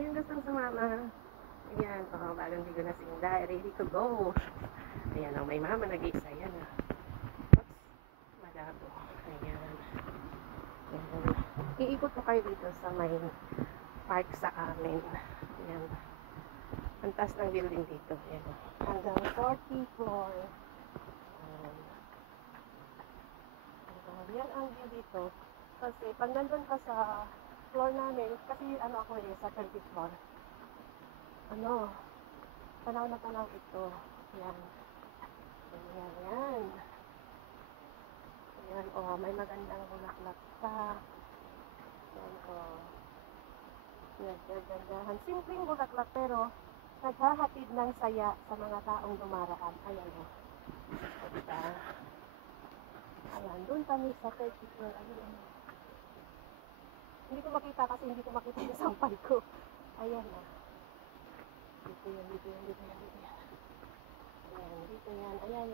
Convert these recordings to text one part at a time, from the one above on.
yung gustong sumama. Ayan, bagong ligo na si Inday. Ready to go. Ayan, may mama nag-iisa. Ayan, oops, malabo. Ayan. Ayan. Iikot ko kayo dito sa may park sa amin. Ayan. Ang taas ng building dito. Ayan. Hanggang 40 floor. Ayan. Yan ang view dito. Kasi pag nandun ka sa floor namin, kasi ako sa 30th floor. Tanaw na tanaw ito. Yan. Yan, yan. Yan, may magandang bulaklak pa. Yan, Yan, gandahan. Simpleng bulaklak, pero naghahatid ng saya sa mga taong dumaraan. Ayan, Diba? Ayan, doon kami sa 30th floor. Ayan. Hindi ko makita kasi hindi ko makita yung sampay ko. Ayan, Dito yan. Ayan, dito yan. Ayan,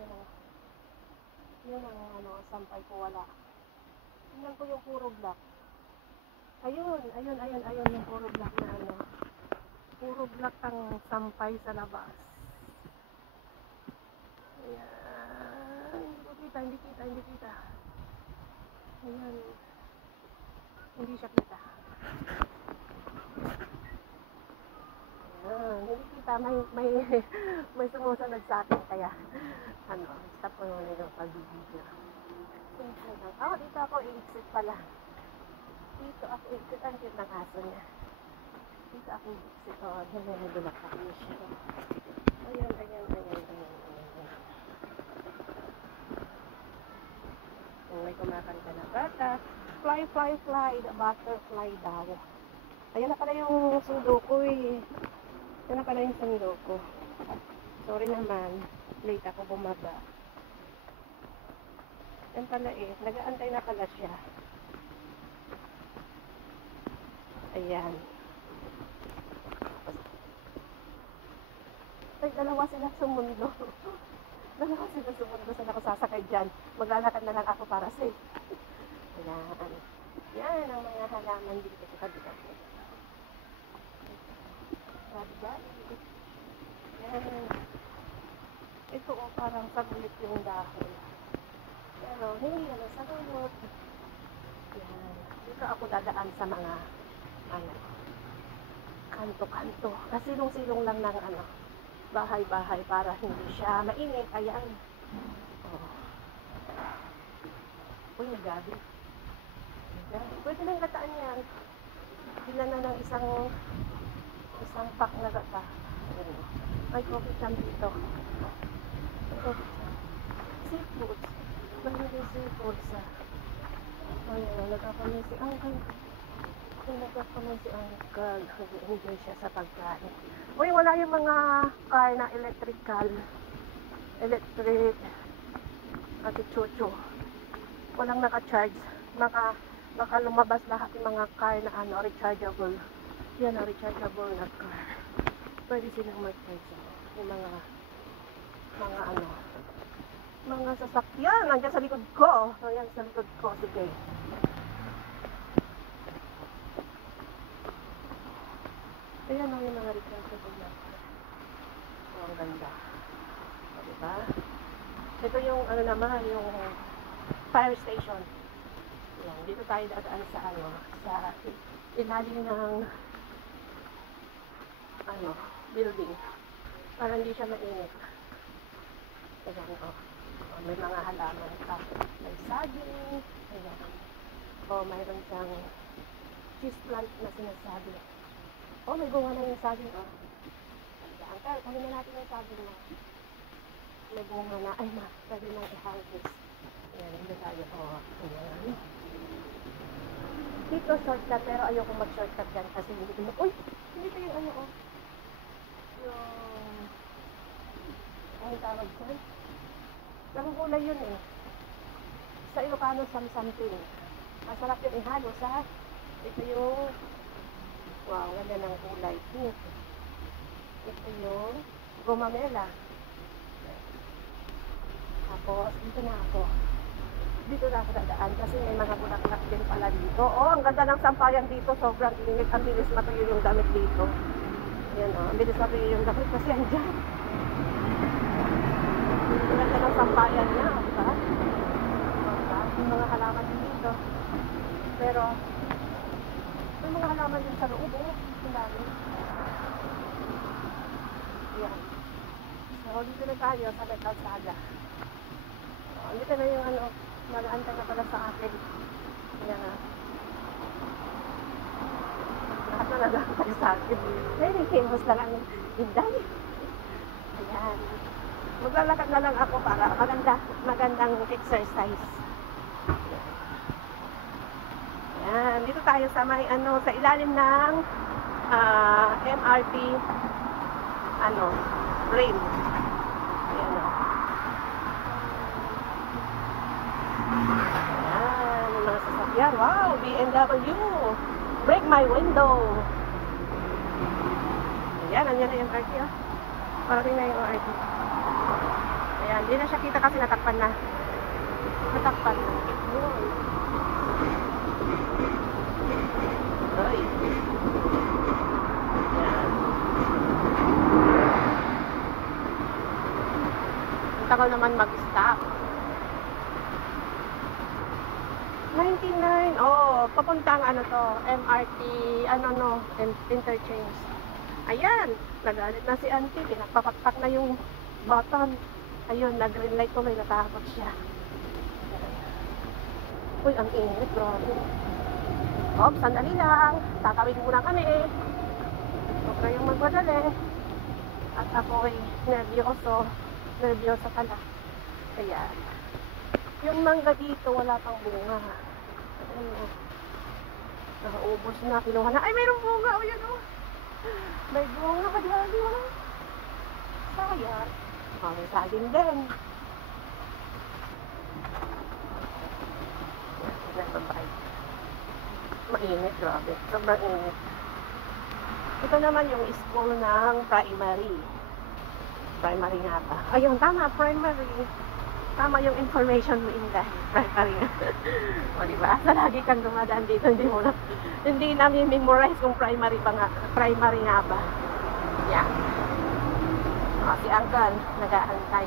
yun ang sampay ko, wala. Tingnan ko yung puro black. Ayun, yung puro black na Puro black ang sampay sa labas. Ayan. Hindi kita. Ayan. Hindi siya kita. Hindi kita. May sumusunod sa akin. Kaya, stop ko naman yung pag-video. Dito ako i-exit pala. Dito ako i-exit. Ang cute ng aso niya. Dito ako i-exit. Nagulak ako siya. Ayan. May kumakanta na bata. Fly, the butterfly daw. Ayan na pala yung sundo ko Ayan na pala yung sundo ko. Sorry naman, late ako bumaba. Yan pala nag-aantay na pala siya. Ayan. Ay, dalawa sila sumundo. Saan ako sasakay dyan? Maglalakad na lang ako para safe. Ayan. Yan ang mga halaman dito sa kabila. Yan. Ito parang sagulit yung dahon. Pero hindi naman sagulit. Yan. Dito ako dadaan sa mga kanto-kanto. Kasi silong-silong lang ng bahay-bahay para hindi siya mainit. Ayan. Uy, nagabi. Pwede nang gataan yan. Bilan na ng isang pack na gata. May coffee chan dito. Seafoods. Maraming seafoods Ayan, nagkakamay si Uncle. Nagkakamay si Uncle. Nag-enjoy siya sa pagkain. Uy, wala yung mga car na electric. At chucho. Walang naka-charge. Baka lumabas lahat yung mga car na rechargeable. Yan rechargeable na car. Pwede silang mag-charge yung mga sasakyan. Nandiyan sa likod ko. Ayan sa likod ko. Sige. Ayan yung mga rechargeable na car. Ang ganda. Diba? Ito yung naman, yung fire station. Yan, dito tayo dadaan sa ilalim ng building para hindi siya mainit. Ayan, may mga halaman pa. May saging. Ayan. Mayroon siyang cheese plant na sinasabi. May bunga na yung saging. Uncle, kunin na natin yung saging na. May bunga na. Ay, pwede nang i-harvest. Ayan, hindi tayo. Ayan. Dito shortcut, pero ayoko mag-shortcut yan kasi hindi ko hindi ko yung ang tawag dyan? Nagugulay yun sa Ilocano, something. Masarap yung ihalo sa ito yung ganda ng kulay. Ito yung gumamela. Tapos, dito na ako. dito na ako dadaan kasi may mga bulaklak din pala dito. Oh, ang ganda ng sampayan dito. Sobrang init. Ang bilis matuyo yung damit dito. Ayan oh, ang bilis matuyo yung damit kasi andyan. Ang ganda ng sampayan niya, diba? Yung mga halaman din dito. Pero, may mga halaman din sa loob, oh. Ang dami. Ayan. So, dito na tayo sa may kalsada. So, dito na yung ano, mag-aantay na pala sa akin. Ayan na. Lahat na nag-aantay sa akin. Very famous lang ang Inday. Ayan. Maglalakad na lang ako para magandang exercise. Ayan. Dito tayo sa may ano, sa ilalim ng MRT rail. Ayan o. Ayan, yung mga sasakyan. Wow, BMW. Break my window. Ayan, nandiyan na yung MRT o. Parating na yung MRT. Ayan, hindi na siya kita kasi natakpan na. Natakpan na. Ayan. Ay. Ayan. Ang tagal naman mag-stop. 99. Oh, papuntang ano to, MRT, interchange. Ayan, nagalit na si auntie, pinagpapakpak na yung button. Ayun, nag-green light tuloy, natakot siya. Uy, ang init, grabe. Oh, sandali lang. Tatawid muna kami. Huwag kayong magmadali. At ako'y nervyoso pala. Ayan. Yung mangga dito, wala pang bunga. Ayan. Nakaubos na, kinuha na. Ay, mayroong bunga. O, yan o. May bunga pa dali. Wala. Sayang. May saging din. Nagpapay. Mainit, grabe. Sobrang init. Ito naman yung school ng primary. Primary nga ba? Ayun, tama, primary. Tama yung information mo, Inday. Primary nga. O, diba? Asa lagi kang dumadaan dito, hindi namin memorize kung primary nga ba. Yan. O, si Uncle, nag-aantay.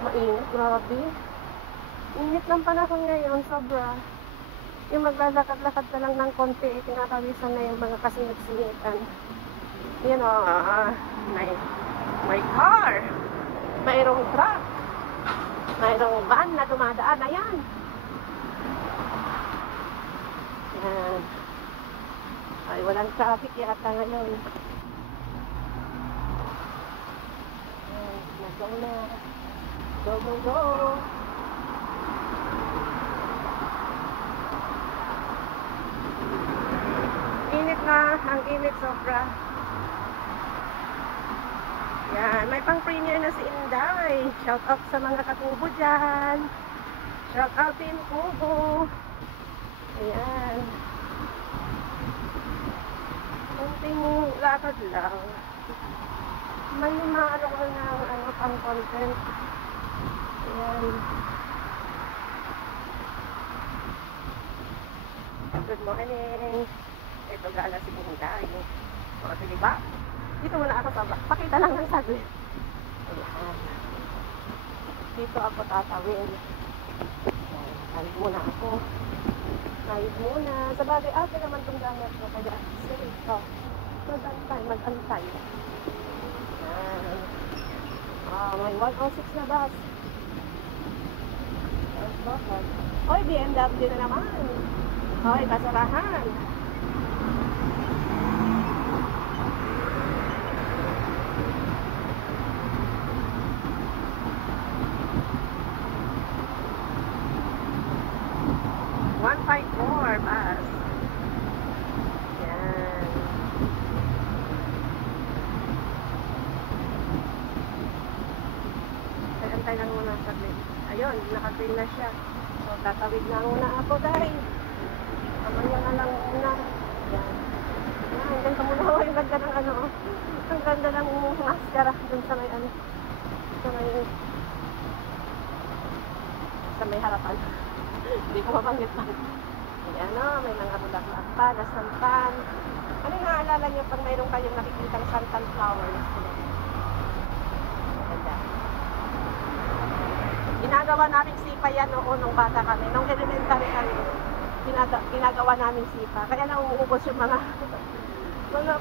Mainit, grabe. Init ng panahon ngayon, sobra. Yung maglalakad-lakad ka lang ng konti, kinakawisan na yung mga kasingit-singitan. Yan o, may car, mayroong truck, mayroong van na dumadaan. Ayan. Yan. Ay, walang traffic yata ngayon. Ayan, nagaw na. Go, go, go. Init na, ang init sobra. Yan, may pang premiere na si Inday. Shout out sa mga katubo dyan. Shout out Team Kubo. Ayan. Kunting lakad lang. May maano ko ng pang content. Ayan. Good morning. Ito gala si Inday. O, sige ba? Dito muna ako sa pakita lang ng saglit. Ayan. Dito ako tatawin. Kahit muna ako. Kahit muna. Sa bagay, ate naman itong gamit ko. Kaya, sige. O, mag-antay. Ayan. May 106 na bus. Oy, BMW na naman. Oy, kasarahan. Bus. Yan. Antay lang muna saglit. Ayun, naka-green na siya. So, tatawid na muna ako guys. Mamaya na lang muna. Yan. Yan, ganda muna ako. Yung ganda ng ano. Ang ganda ng mascara dun sa may ano. Sa may harapan. Hindi ko mabanggit pa. Ayan, no? May mga bulaklak pa, nasampan. Ano yung naalala niyo pag mayroon kayong nakikita ng santan flowers? Maganda. Ginagawa namin sipa yan noon nung bata kami. Nung elementary kami, ginagawa namin sipa. Kaya nauubos yung mga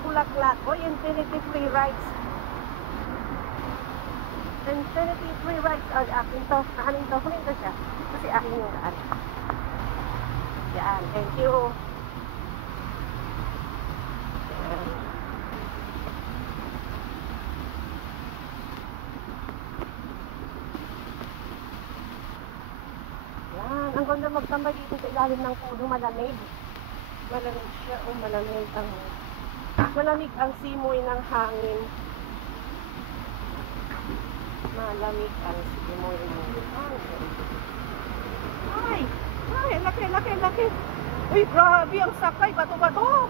bulaklak. O, infinity free rights. Infinity free rights. O, akin to. Akin to. Huminto siya. Kasi akin yung daan. Yan. Thank you. Yan. Yan. Ang ganda magtambay dito sa ilalim ng puno. Malamig. Malamig siya. O, malamig ang simoy ng hangin. Malamig ang simoy ng hangin. Ay! Ay, laki. Uy, grabe ang sakay. Bato-bato.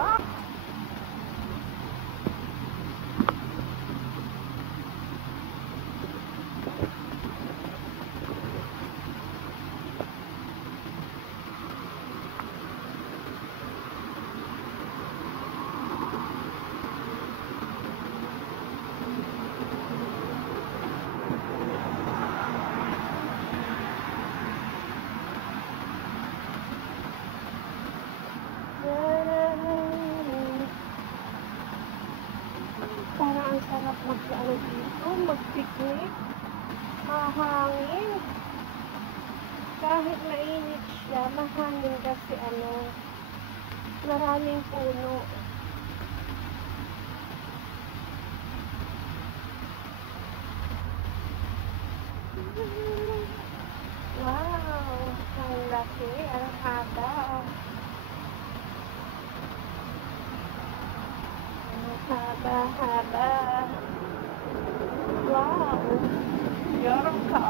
Ah! Parang ang sarap mag-ano dito, mag-picnic, mahangin. Kahit mainit siya, mahangin kasi maraming puno. Wow, ang laki, ang haba. Haba. Wow. Yoroko.